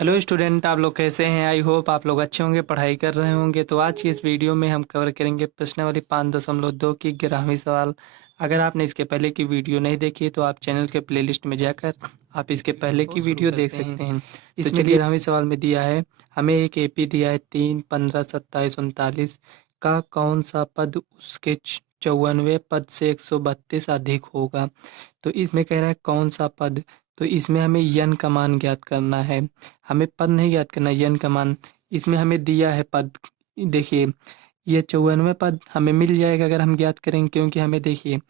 Hello student, आप लोग कैसे हैं? आई होप आप लोग अच्छे होंगे, पढ़ाई कर रहे होंगे। तो आज की इस वीडियो में हम कवर करेंगे प्रश्नावली 5.2 की 11वीं सवाल। अगर आपने इसके पहले की वीडियो नहीं देखी है तो आप चैनल के प्लेलिस्ट में जाकर आप इसके पहले की वीडियो देख सकते हैं। इसमें 11वीं सवाल में दिया है, हमें एक एपी दिया है 3, 15, 27, 39 का कौन सा पद उसके 54वें पद से 132 अधिक होगा। तो इसमें कह रहा है कौन सा पद, तो इसमें हमें यन का मान ज्ञात करना है। हमें पद नहीं ज्ञात करना, यन का मान। इसमें हमें दिया है पद, देखिए ये 54वें पद हमें मिल जाएगा अगर हम ज्ञात करेंगे, क्योंकि हमें देखिए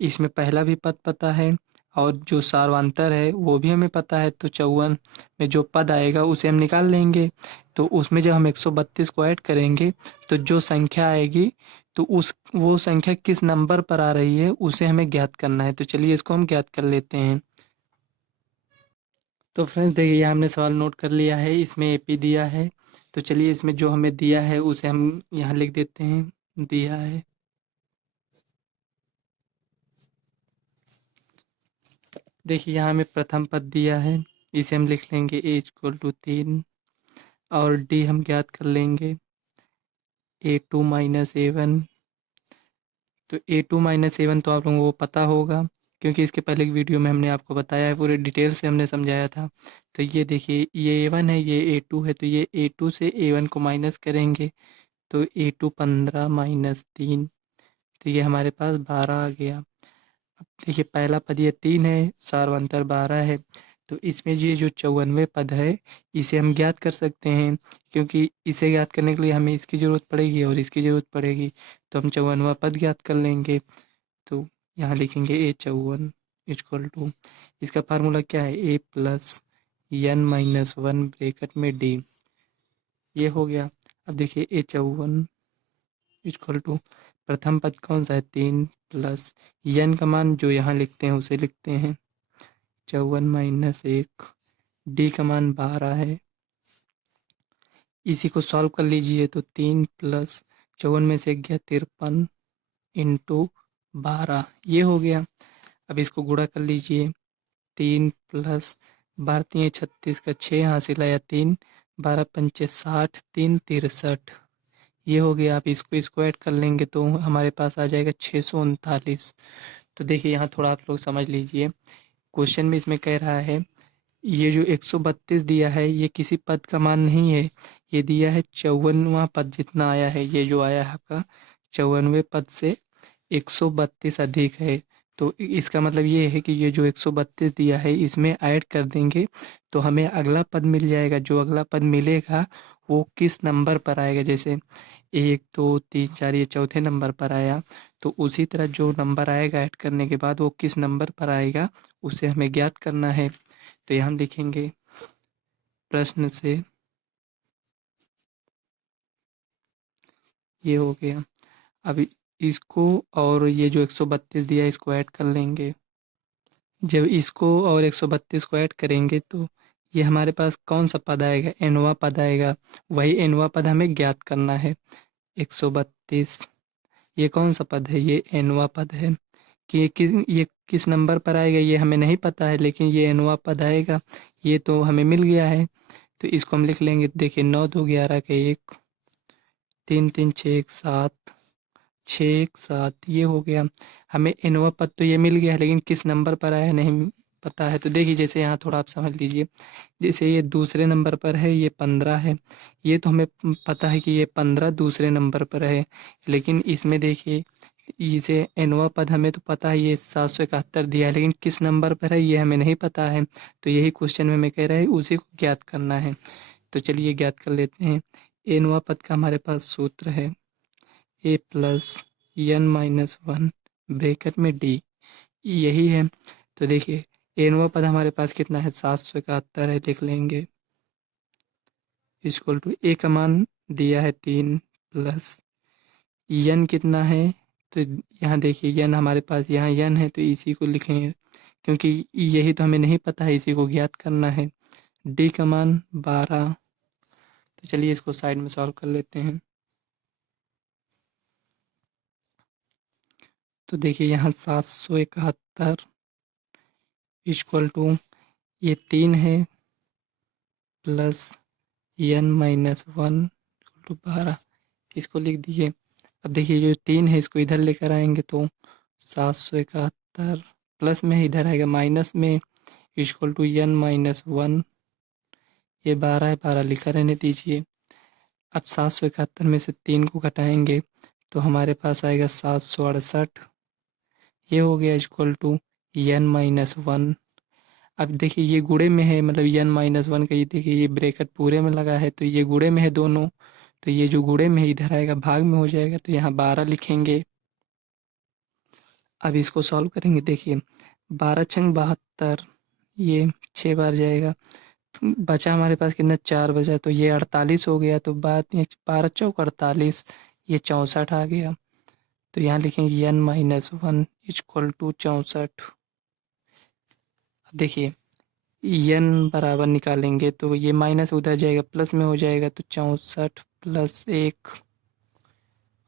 इसमें पहला भी पद पता है और जो सार्वधातुक है वो भी हमें पता है। तो 54 में जो पद आएगा उसे हम निकाल लेंगे। तो उसमें जब हम 132 को ऐड करेंगे तो जो संख्या आएगी तो उस वो संख्या किस नंबर पर आ रही है उसे हमें ज्ञात करना है। तो चलिए इसको हम ज्ञात कर लेते हैं। तो फ्रेंड्स देखिए यहाँ हमने सवाल नोट कर लिया है, इसमें एपी दिया है। तो चलिए इसमें जो हमें दिया है उसे हम यहाँ लिख देते हैं। दिया है, देखिए यहाँ हमें प्रथम पद दिया है, इसे हम लिख लेंगे A = 3 और डी हम ज्ञात कर लेंगे A2 - A1। तो A2 - A1 तो आप लोगों को पता होगा, क्योंकि इसके पहले की वीडियो में हमने आपको बताया है, पूरे डिटेल से हमने समझाया था। तो ये देखिए ये A1 है, ये A2 है, तो ये A2 से A1 को माइनस करेंगे तो A2 15 - 3, तो ये हमारे पास 12 आ गया। अब देखिए पहला पद ये 3 है, सार्वंतर 12 है। तो इसमें ये जो 54वें पद है इसे हम ज्ञात कर सकते हैं, क्योंकि इसे ज्ञात करने के लिए हमें इसकी ज़रूरत पड़ेगी और इसकी ज़रूरत पड़ेगी। तो हम 54वां पद ज्ञात कर लेंगे। तो यहाँ लिखेंगे A54 इसका फार्मूला क्या है, A+n - 1 ब्रैकेट में डी। ये हो गया। अब देखिए A54 प्रथम पद कौन सा है, 3 प्लस यन का मान जो यहाँ लिखते हैं उसे लिखते हैं 54 - 1, डी का मान 12 है। इसी को सॉल्व कर लीजिए तो 3 प्लस 54 में से 1 गया 53 इंटू 12, ये हो गया। अब इसको गुणा कर लीजिए, 3 प्लस 12 3 36 का 6 हासिल आया 3, 12 पंचे 60, 3 63, ये हो गया। आप इसको ऐड कर लेंगे तो हमारे पास आ जाएगा 639। तो देखिए यहाँ थोड़ा आप लोग समझ लीजिए, क्वेश्चन में इसमें कह रहा है ये जो 132 दिया है ये किसी पद का मान नहीं है, ये दिया है 54वां पद जितना आया है, ये जो आया है आपका 54वें पद से 132 अधिक है। तो इसका मतलब ये है कि ये जो 132 दिया है इसमें ऐड कर देंगे तो हमें अगला पद मिल जाएगा। जो अगला पद मिलेगा वो किस नंबर पर आएगा, जैसे 1 2 3 4 ये चौथे नंबर पर आया, तो उसी तरह जो नंबर आएगा ऐड करने के बाद वो किस नंबर पर आएगा उसे हमें ज्ञात करना है। तो यहाँ लिखेंगे प्रश्न से, ये हो गया। अब इसको और ये जो 132 दिया है इसको ऐड कर लेंगे। जब इसको और 132 को ऐड करेंगे तो ये हमारे पास कौन सा पद आएगा, एनवा पद आएगा। वही एनवा पद हमें ज्ञात करना है। 132 ये कौन सा पद है, ये एनवा पद है। कि ये किस नंबर पर आएगा ये हमें नहीं पता है, लेकिन ये एनवा पद आएगा, ये तो हमें मिल गया है। तो इसको हम लिख लेंगे, देखिए 9 2 11 का 1, 3 3 6 1 7, 6 1 7, ये हो गया। हमें एनवा पद तो ये मिल गया है, लेकिन किस नंबर पर आया नहीं पता है। तो देखिए जैसे यहाँ थोड़ा आप समझ लीजिए, जैसे ये दूसरे नंबर पर है, ये 15 है, ये तो हमें पता है कि ये 15 दूसरे नंबर पर है। लेकिन इसमें देखिए इसे एनवा पद हमें तो पता है ये 771 दिया है, लेकिन किस नंबर पर है ये हमें नहीं पता है। तो यही क्वेश्चन में हमें कह रहा है उसी को ज्ञात करना है। तो चलिए ज्ञात कर लेते हैं। एनवा पद का हमारे पास सूत्र है A+n - 1 ब्रैकेट में डी, यही है। तो देखिए एनवा पद हमारे पास कितना है, 771 है, लिख लेंगे इक्वल टू ए का मान दिया है 3 प्लस यन कितना है। तो यहाँ देखिए यन हमारे पास यहाँ यन है तो इसी को लिखेंगे, क्योंकि यही तो हमें नहीं पता है, इसी को ज्ञात करना है। डी का मान 12। तो चलिए इसको साइड में सॉल्व कर लेते हैं। तो देखिए यहाँ 771 इक्वल टू ये 3 है प्लस n माइनस 1 टू 12, इसको लिख दिए। अब देखिए जो 3 है इसको इधर लेकर आएंगे तो 771 प्लस में इधर आएगा माइनस में इक्वल टू n माइनस 1, ये 12 है, 12 लिखा रहने दीजिए। अब 771 में से 3 को घटाएंगे तो हमारे पास आएगा 768, ये हो गया इक्वल टू n माइनस 1। अब देखिए ये गुणे में है, मतलब n माइनस 1 का, ये देखिए ये ब्रैकेट पूरे में लगा है तो ये गुणे में है दोनों, तो ये जो गुणे में है इधर आएगा भाग में हो जाएगा, तो यहाँ 12 लिखेंगे। अब इसको सॉल्व करेंगे, देखिए 12 छंग 72, ये 6 बार जाएगा, तो बचा हमारे पास कितना, 4 बचा, तो ये 48 हो गया, तो बात ये 12 चौक 48, ये 64 आ गया, तो यहाँ लिखेंगे n माइनस 1 इक्वल टू 64। देखिए n बराबर निकालेंगे तो ये माइनस उधर जाएगा प्लस में हो जाएगा, तो 64 प्लस 1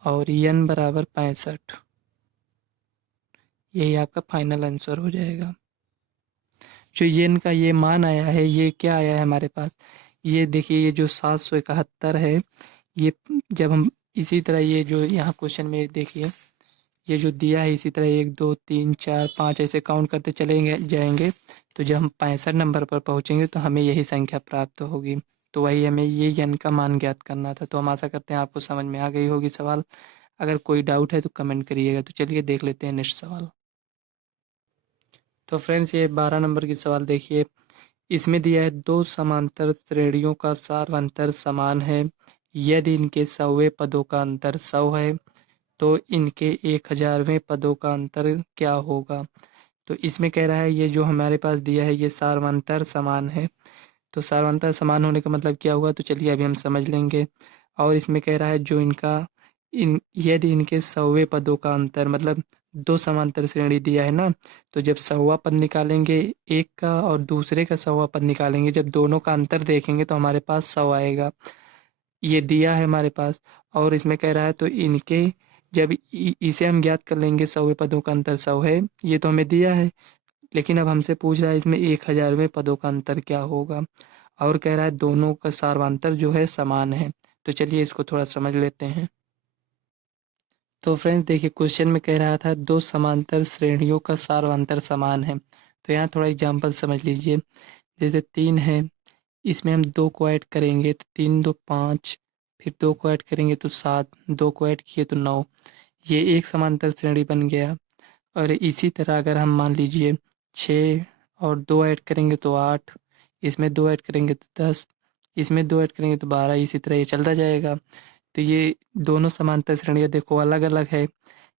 और n बराबर 65, यही आपका फाइनल आंसर हो जाएगा। जो n का ये मान आया है, ये क्या आया है हमारे पास, ये देखिए ये जो 771 है, ये जब हम इसी तरह ये जो यहाँ क्वेश्चन में देखिए ये जो दिया है इसी तरह 1 2 3 4 5 ऐसे काउंट करते चलेंगे जाएंगे, तो जब हम 65 नंबर पर पहुँचेंगे तो हमें यही संख्या प्राप्त होगी। तो वही हमें ये n का मान ज्ञात करना था। तो हम आशा करते हैं आपको समझ में आ गई होगी सवाल। अगर कोई डाउट है तो कमेंट करिएगा। तो चलिए देख लेते हैं नेक्स्ट सवाल। तो फ्रेंड्स ये 12 नंबर की सवाल देखिए, इसमें दिया है दो समांतर श्रेणियों का सार्वंतर समान है, यदि इनके 100वें पदों का अंतर 100 है तो इनके 1000वें पदों का अंतर क्या होगा। तो इसमें कह रहा है ये जो हमारे पास दिया है ये सार्वंतर समान है, तो सार्वंतर समान होने का मतलब क्या हुआ, तो चलिए अभी हम समझ लेंगे। और इसमें कह रहा है जो इनका यदि इनके 100वें पदों का अंतर, मतलब दो समांतर श्रेणी दिया है ना, तो जब 100वां पद निकालेंगे एक का और दूसरे का 100वां पद निकालेंगे, जब दोनों का अंतर देखेंगे तो हमारे पास 100 आएगा, ये दिया है हमारे पास। और इसमें कह रहा है तो इनके जब इसे हम ज्ञात कर लेंगे 100वें पदों का अंतर 100 है, ये तो हमें दिया है, लेकिन अब हमसे पूछ रहा है इसमें 1000वें पदों का अंतर क्या होगा, और कह रहा है दोनों का सार्वंतर जो है समान है। तो चलिए इसको थोड़ा समझ लेते हैं। तो फ्रेंड्स देखिए क्वेश्चन में कह रहा था दो समांतर श्रेणियों का सार्वंतर समान है, तो यहाँ थोड़ा एग्जाम्पल समझ लीजिए। जैसे 3 है, इसमें हम 2 को ऐड करेंगे तो 3 2 5, फिर 2 को ऐड करेंगे तो 7, 2 को ऐड किए तो 9, ये एक समांतर श्रेणी बन गया। और इसी तरह अगर हम मान लीजिए 6 और 2 ऐड करेंगे तो 8, इसमें 2 ऐड करेंगे तो 10, इसमें 2 ऐड करेंगे तो 12, इसी तरह ये चलता जाएगा। तो ये दोनों समांतर श्रेणियाँ देखो अलग अलग है,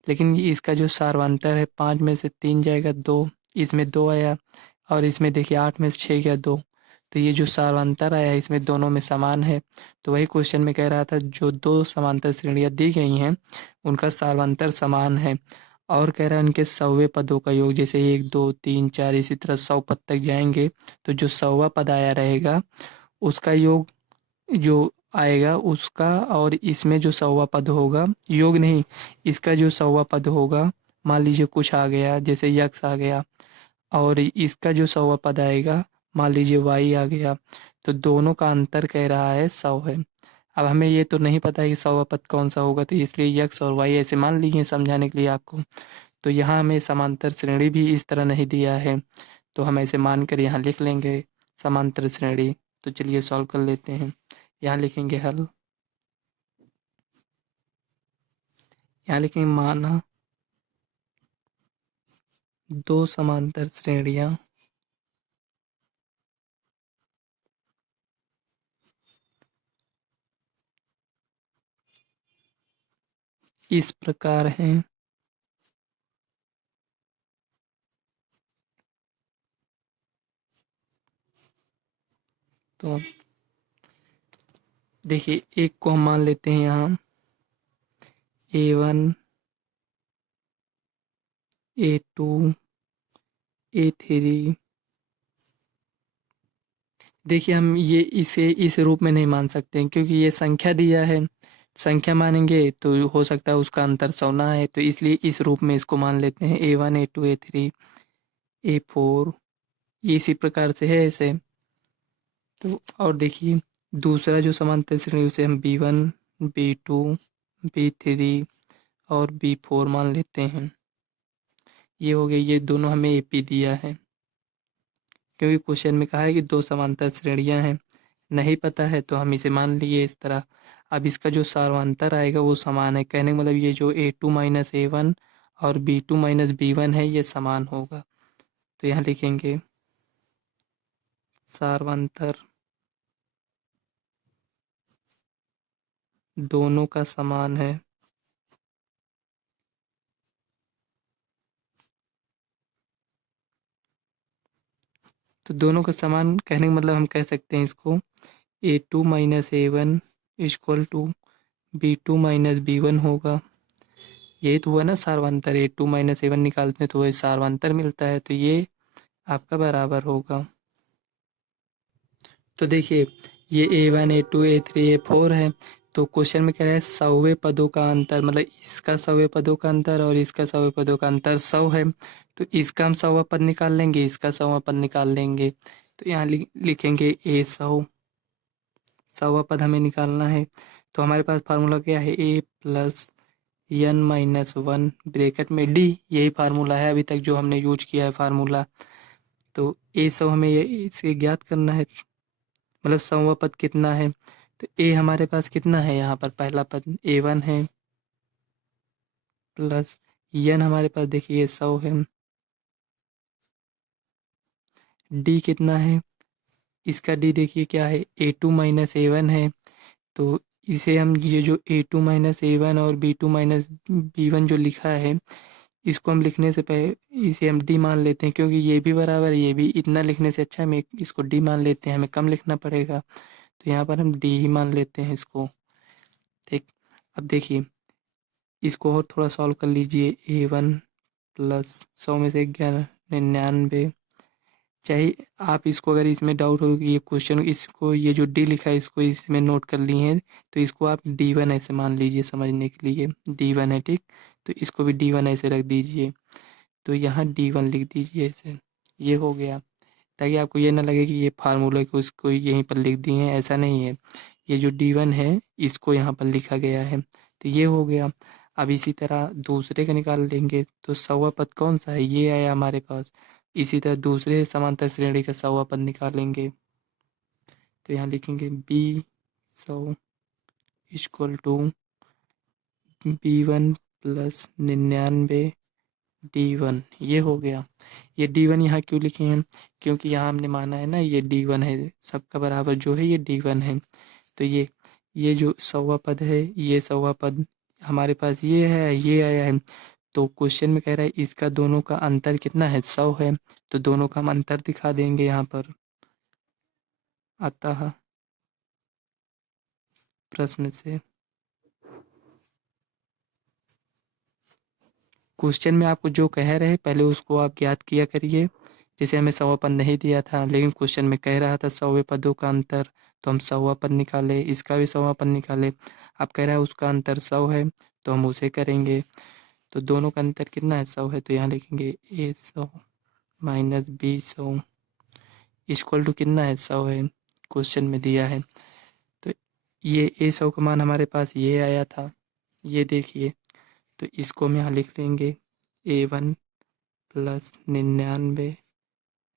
लेकिन इसका जो सार्वंतर है 5 में से 3 जाएगा 2, इसमें 2 आया, और इसमें देखिए 8 में से 6 गया 2, तो ये जो सार्वंतर आया है इसमें दोनों में समान है। तो वही क्वेश्चन में कह रहा था जो दो समांतर श्रेणियाँ दी गई हैं उनका सार्वंतर समान है, और कह रहा है उनके 100वें पदों का योग, जैसे 1 2 3 4 इसी तरह 100 पद तक जाएंगे, तो जो 100वां पद आया रहेगा उसका योग जो आएगा उसका, और इसमें जो 100वां पद होगा, योग नहीं, इसका जो 100वां पद होगा, मान लीजिए कुछ आ गया जैसे यक्ष आ गया, और इसका जो 100वां पद आएगा मान लीजिए वाई आ गया, तो दोनों का अंतर कह रहा है 100 है। अब हमें ये तो नहीं पता है कि 100वां पद कौन सा होगा, तो इसलिए यक्ष और वाई ऐसे मान लिए समझाने के लिए आपको। तो यहाँ हमें समांतर श्रेणी भी इस तरह नहीं दिया है, तो हम ऐसे मानकर यहाँ लिख लेंगे समांतर श्रेणी। तो चलिए सॉल्व कर लेते हैं। यहाँ लिखेंगे हल, यहाँ लिखेंगे माना दो समांतर श्रेणियाँ इस प्रकार हैं, तो देखिए एक को हम मान लेते हैं यहाँ A1 A2 A3। देखिए हम ये इसे इस रूप में नहीं मान सकते हैं, क्योंकि ये संख्या दिया है, संख्या मानेंगे तो हो सकता है उसका अंतर 100 ना है, तो इसलिए इस रूप में इसको मान लेते हैं A1 A2 A3 A4, ये इसी प्रकार से है ऐसे। तो और देखिए दूसरा जो समांतर श्रेणी उसे हम B1, B2, B3 और B4 मान लेते हैं। ये हो गया, ये दोनों हमें AP दिया है क्योंकि क्वेश्चन में कहा है कि दो समांतर श्रेणियां हैं। नहीं पता है तो हम इसे मान लिए इस तरह। अब इसका जो सार्वंतर आएगा वो समान है, कहने का मतलब ये जो A2 माइनस A1 और B2 माइनस B1 है ये समान होगा। तो यहाँ लिखेंगे सार्वंतर दोनों का समान है। तो दोनों का समान कहने का मतलब हम कह सकते हैं इसको A2 minus A1 equal to B2 minus B1 होगा। यही तो हुआ ना सार्वंतर, A2 माइनस A1 निकालते हैं तो वही सार्वंतर मिलता है, तो ये आपका बराबर होगा। तो देखिए ये A1 A2 A3 A4 है। तो क्वेश्चन में कह रहा है सौवे पदों का अंतर, मतलब इसका सौवे पदों का अंतर और इसका सौवे पदों का अंतर 100 है। तो इसका हम सौवा पद निकाल लेंगे, इसका सौवा पद निकाल लेंगे। तो यहाँ लिखेंगे A100, सौवा पद हमें निकालना है। तो हमारे पास फार्मूला क्या है, A plus n minus 1 bracket में D, यही फार्मूला है अभी तक जो हमने यूज किया है फार्मूला। तो A100 हमें ये इसे ज्ञात करना है, मतलब सौवा पद कितना है। तो ए हमारे पास कितना है, यहाँ पर पहला पद A1 है प्लस n हमारे पास देखिए 100 है। D कितना है, इसका D देखिए क्या है, A2 माइनस A1 है। तो इसे हम ये जो A2 माइनस A1 और B2 माइनस B1 जो लिखा है, इसको हम लिखने से पहले इसे हम D मान लेते हैं, क्योंकि ये भी बराबर है ये भी, इतना लिखने से अच्छा हमें इसको D मान लेते हैं, हमें कम लिखना पड़ेगा। तो यहाँ पर हम D ही मान लेते हैं इसको। ठीक, अब देखिए इसको और थोड़ा सॉल्व कर लीजिए। A1 प्लस 100 में से 99, चाहे आप इसको अगर इसमें डाउट हो कि ये क्वेश्चन, इसको ये जो डी लिखा है इसको इसमें नोट कर लिए हैं, तो इसको आप D1 ऐसे मान लीजिए समझने के लिए, D1 है ठीक। तो इसको भी D1 ऐसे रख दीजिए, तो यहाँ D1 लिख दीजिए ऐसे। ये हो गया, ताकि आपको ये ना लगे कि ये फार्मूले को इसको यहीं पर लिख दिए हैं, ऐसा नहीं है। ये जो D1 है इसको यहाँ पर लिखा गया है। तो ये हो गया। अब इसी तरह दूसरे का निकाल लेंगे, तो सौवा पद कौन सा है, ये आया हमारे पास। इसी तरह दूसरे समांतर श्रेणी का सौवा पद निकालेंगे। तो यहाँ लिखेंगे B100 equal to B1 plus 99 D1, ये हो गया। ये D1 यहाँ क्यों लिखे हैं, क्योंकि यहाँ हमने माना है ना ये D1 है, सबका बराबर जो है ये D1 है। तो ये जो सौवा पद है, ये सौवा पद हमारे पास ये है, ये आया है। तो क्वेश्चन में कह रहा है इसका दोनों का अंतर कितना है, 100 है। तो दोनों का हम अंतर दिखा देंगे यहाँ पर। अतः प्रश्न से क्वेश्चन में आपको जो कह रहे हैं पहले उसको आप ज्ञात किया करिए। जैसे हमें सौवा पद नहीं दिया था, लेकिन क्वेश्चन में कह रहा था सौवे पदों का अंतर, तो हम सौवा पद निकाले, इसका भी सौवा पद निकाले। अब कह रहा है उसका अंतर 100 है, तो हम उसे करेंगे। तो दोनों का अंतर कितना है, 100 है। तो यहाँ लिखेंगे A100 minus B100 equal to कितना है, 100 है, क्वेश्चन में दिया है। तो ये A100 का मान हमारे पास ये आया था, ये देखिए। तो इसको हम यहाँ लिख लेंगे A1 प्लस 99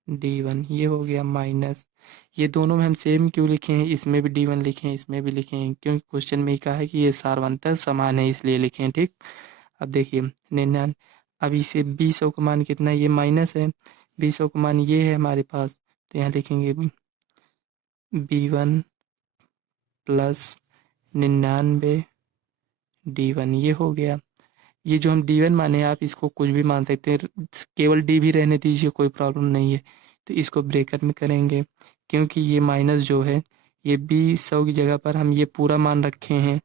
D1, ये हो गया माइनस, ये दोनों में हम सेम क्यों लिखे हैं, इसमें भी D1 लिखे हैं इसमें भी लिखे हैं, क्योंकि क्वेश्चन में ही कहा है कि ये सार्वंतर समान है इसलिए लिखे हैं ठीक। अब देखिए 99, अब इसे B100 का मान कितना है, ये माइनस है, B100 का मान ये है हमारे पास। तो यहाँ लिखेंगे B1 प्लस 99 D1, ये हो गया। ये जो हम D1 माने आप इसको कुछ भी मान सकते हैं, केवल D भी रहने दीजिए कोई प्रॉब्लम नहीं है। तो इसको ब्रैकेट में करेंगे, क्योंकि ये माइनस जो है ये B100 की जगह पर हम ये पूरा मान रखे हैं।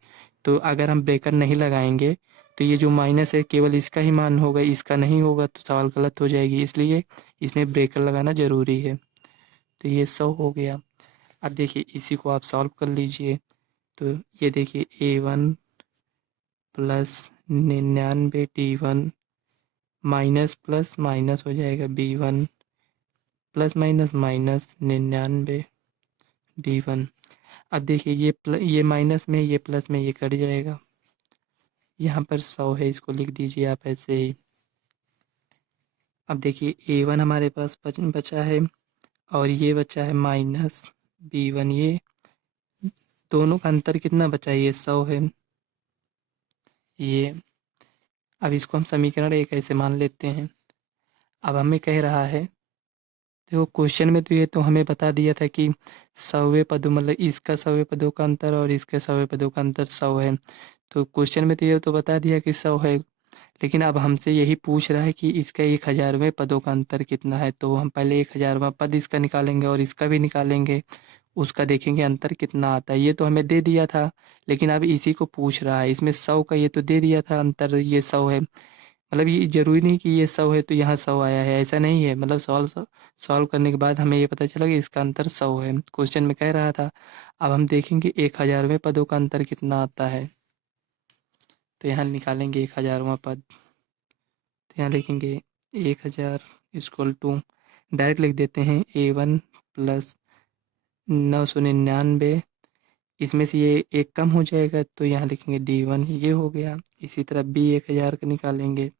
तो अगर हम ब्रैकेट नहीं लगाएंगे तो ये जो माइनस है केवल इसका ही मान होगा, इसका नहीं होगा तो सवाल गलत हो जाएगी, इसलिए इसमें ब्रैकेट लगाना ज़रूरी है। तो ये 100 हो गया। अब देखिए इसी को आप सॉल्व कर लीजिए। तो ये देखिए A1 plus 99 D1 minus plus minus हो जाएगा B1 plus minus minus 99 D1। अब देखिए ये माइनस में ये प्लस में ये कट जाएगा। यहाँ पर 100 है, इसको लिख दीजिए आप ऐसे ही। अब देखिए A1 हमारे पास बचा है और ये बचा है माइनस B1। ये दोनों का अंतर कितना बचा है? ये 100 है। ये अब इसको हम समीकरण एक ऐसे मान लेते हैं। अब हमें कह रहा है, देखो क्वेश्चन में तो ये तो हमें बता दिया था कि 100वें पदों मतलब इसका 100वें पदों का अंतर और इसके 100वें पदों का अंतर 100 है। तो क्वेश्चन में तो ये तो बता दिया कि 100 है, लेकिन अब हमसे यही पूछ रहा है कि इसका 1000वें पदों का अंतर कितना है। तो हम पहले 1000वां पद इसका निकालेंगे और इसका भी निकालेंगे, उसका देखेंगे अंतर कितना आता है। ये तो हमें दे दिया था, लेकिन अब इसी को पूछ रहा है। इसमें 100 का ये तो दे दिया था अंतर, ये 100 है। मतलब ये ज़रूरी नहीं कि ये 100 है तो यहाँ 100 आया है, ऐसा नहीं है। मतलब सॉल्व करने के बाद हमें ये पता चला कि इसका अंतर 100 है, क्वेश्चन में कह रहा था। अब हम देखेंगे 1000वें पदों का अंतर कितना आता है। तो यहाँ निकालेंगे 1000वां पद। तो यहाँ लिखेंगे 1000 इक्वल टू, डायरेक्ट लिख देते हैं A1 प्लस 999। इसमें से ये एक कम हो जाएगा तो यहाँ लिखेंगे D1, ये हो गया। इसी तरह B 1000 का निकालेंगे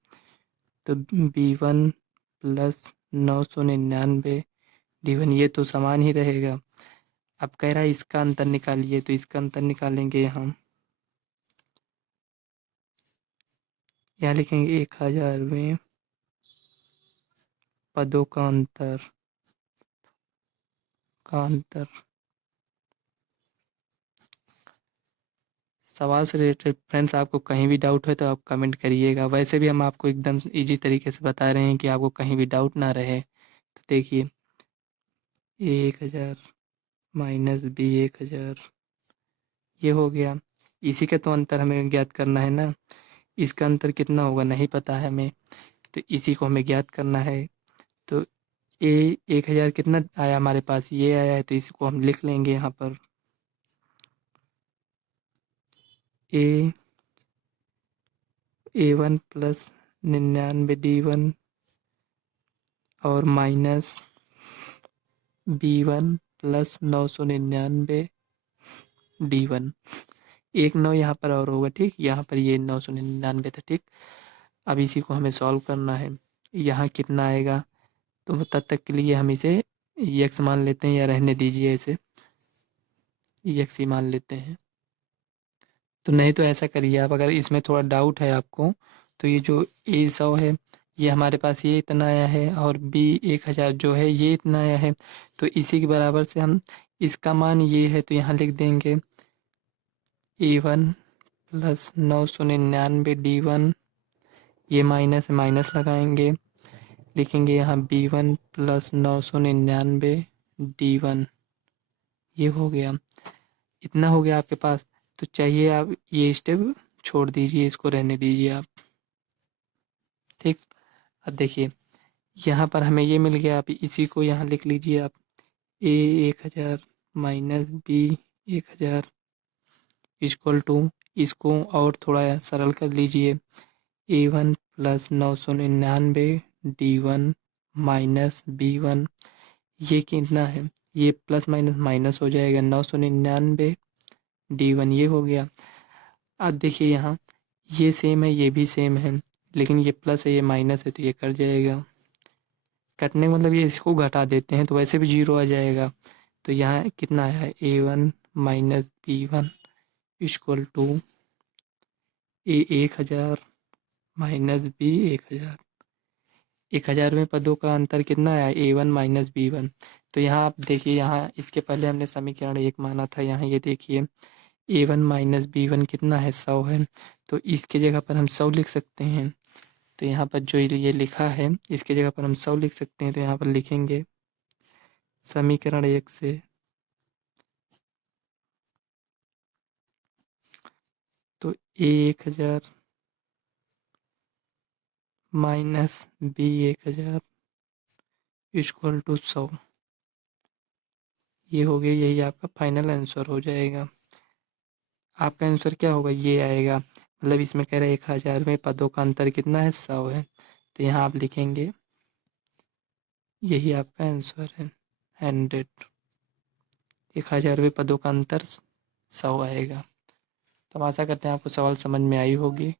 तो B1 प्लस 999 D1, ये तो समान ही रहेगा। अब कह रहा है इसका अंतर निकालिए, तो इसका अंतर निकालेंगे यहाँ लिखेंगे 1000वें पदों का अंतर। सवाल से रिलेटेड फ्रेंड्स आपको कहीं भी डाउट है तो आप कमेंट करिएगा। वैसे भी हम आपको एकदम इजी तरीके से बता रहे हैं कि आपको कहीं भी डाउट ना रहे। तो देखिए 1000 माइनस B 1000, ये हो गया। इसी का तो अंतर हमें ज्ञात करना है ना। इसका अंतर कितना होगा नहीं पता है हमें, तो इसी को हमें ज्ञात करना है। तो ए 1000 कितना आया हमारे पास, ये आया है, तो इसको हम लिख लेंगे यहाँ पर ए A1 प्लस 99 D1 और माइनस B1 प्लस 999 D1। एक 9 यहाँ पर और होगा, ठीक। यहाँ पर ये 999 था, ठीक। अब इसी को हमें सॉल्व करना है। यहाँ कितना आएगा, तो तब तक के लिए हम इसे x मान लेते हैं, या रहने दीजिए, इसे x ही मान लेते हैं। तो नहीं तो ऐसा करिए आप, अगर इसमें थोड़ा डाउट है आपको, तो ये जो A100 है ये हमारे पास ये इतना आया है, और B 1000 जो है ये इतना आया है। तो इसी के बराबर से हम इसका मान ये है, तो यहाँ लिख देंगे A1 प्लस 999 D1, ये माइनस माइनस लगाएंगे, लिखेंगे यहाँ B1 प्लस 999 D1, ये हो गया। इतना हो गया आपके पास। तो चाहिए आप ये स्टेप छोड़ दीजिए, इसको रहने दीजिए आप, ठीक। अब देखिए यहाँ पर हमें ये मिल गया, आप इसी को यहाँ लिख लीजिए आप। A 1000 minus B 1000 equal to, इसको और थोड़ा सरल कर लीजिए। A1 plus 999 D1 minus B1, ये कितना है, ये प्लस माइनस माइनस हो जाएगा, 999 D1, ये हो गया। अब देखिए यहाँ ये सेम है, ये भी सेम है, लेकिन ये प्लस है ये माइनस है, तो ये कट जाएगा। कटने का मतलब ये इसको घटा देते हैं तो वैसे भी 0 आ जाएगा। तो यहाँ कितना है, A1 minus B1 equal to A 1000 minus B 1000। 1000वें पदों का अंतर कितना है, A1 माइनस B1। तो यहाँ आप देखिए, यहाँ इसके पहले हमने समीकरण एक माना था, यहाँ ये देखिए A1 माइनस B1 कितना है, 100 है। तो इसके जगह पर हम 100 लिख सकते हैं। तो यहाँ पर जो ये लिखा है इसके जगह पर हम 100 लिख सकते हैं। तो यहाँ पर लिखेंगे समीकरण एक से, तो A 1000 minus B 1000 equal to 100, ये हो गया। यही आपका फाइनल आंसर हो जाएगा। आपका आंसर क्या होगा, ये आएगा। मतलब इसमें कह रहे हैं 1000वें पदों का अंतर कितना है, 100 है। तो यहाँ आप लिखेंगे यही आपका आंसर है, 100। 1000वें पदों का अंतर 100 आएगा। तो हम आशा करते हैं आपको सवाल समझ में आई होगी।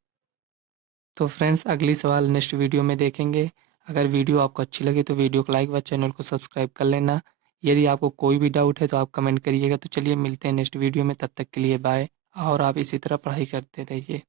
तो फ्रेंड्स अगली सवाल नेक्स्ट वीडियो में देखेंगे। अगर वीडियो आपको अच्छी लगे तो वीडियो को लाइक व चैनल को सब्सक्राइब कर लेना। यदि आपको कोई भी डाउट है तो आप कमेंट करिएगा। तो चलिए मिलते हैं नेक्स्ट वीडियो में, तब तक के लिए बाय। और आप इसी तरह पढ़ाई करते रहिए।